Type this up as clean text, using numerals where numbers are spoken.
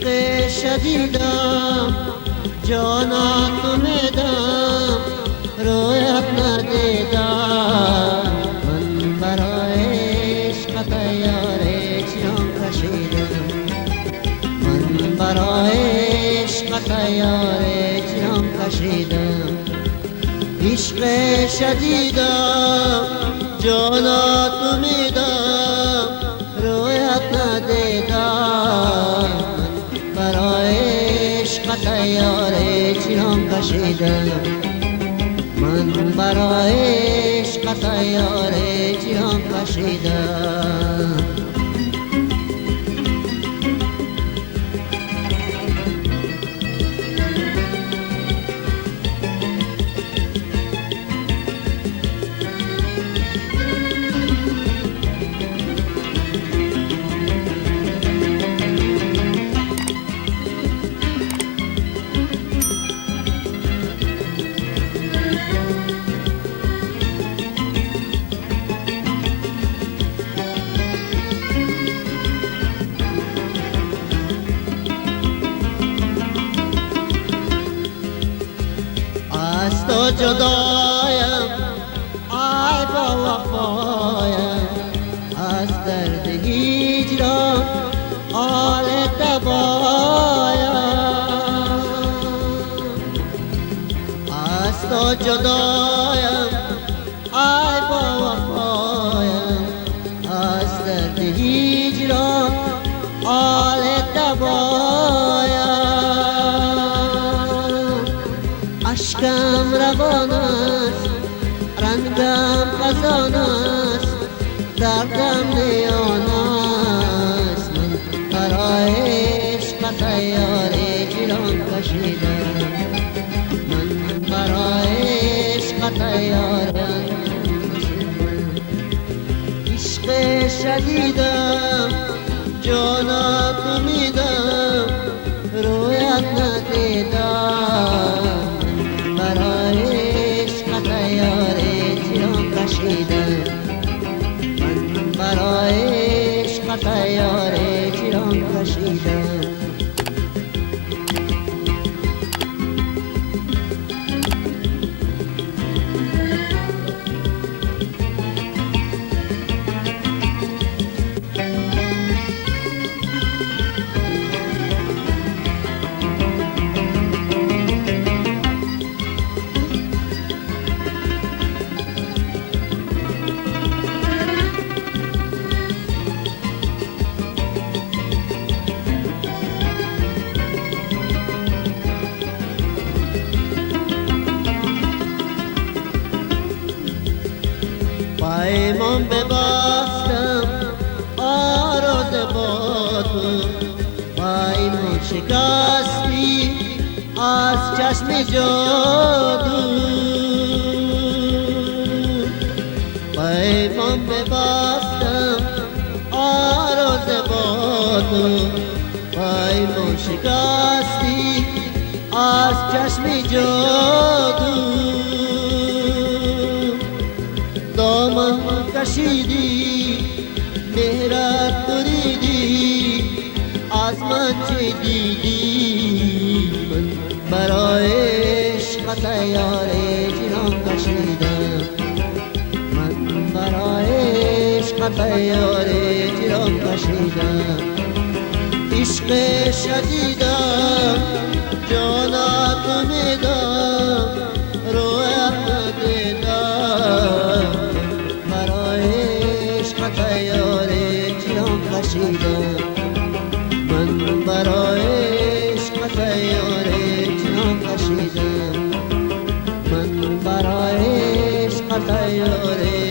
عشق شدیدم جانت میدم رویت ندیدم من برای عشقت یار جان کشیدم من برای عشقت یار جان کشیدم عشق شدیدم جانت میدم رویت ندیدم یار جان کشیدم من برای عشقت یار جان کشیدم از تو جدایم ای با وفایم از درد هجران حال تبایم از تو جدایم ای با وفایم از درد هجران حال تبایم اشکم روان است رنگم خزان است دردم نیان است من برای عشقت یار جان کشیدم من برای عشقت یار عشق شدیدم جانت میدم رویت ندیدم من برای عشقت یار جان کشیدم پیمان ببستم آرز با تو پیمان شکستی از چشم جادو پیمان ببستم آرز با تو پیمان شکستی از چشم جادو دامن کشیدی مهرت بریدی از من چه دیدی من برای عشقت یار جان کشیدم من برای عشقت یار جان کشیدم عشق شدیدم جانت میدم رویت ندیدم یار جان کشیدم من برای عشقت یار جان کشیدم من برای عشقت عشقت یاره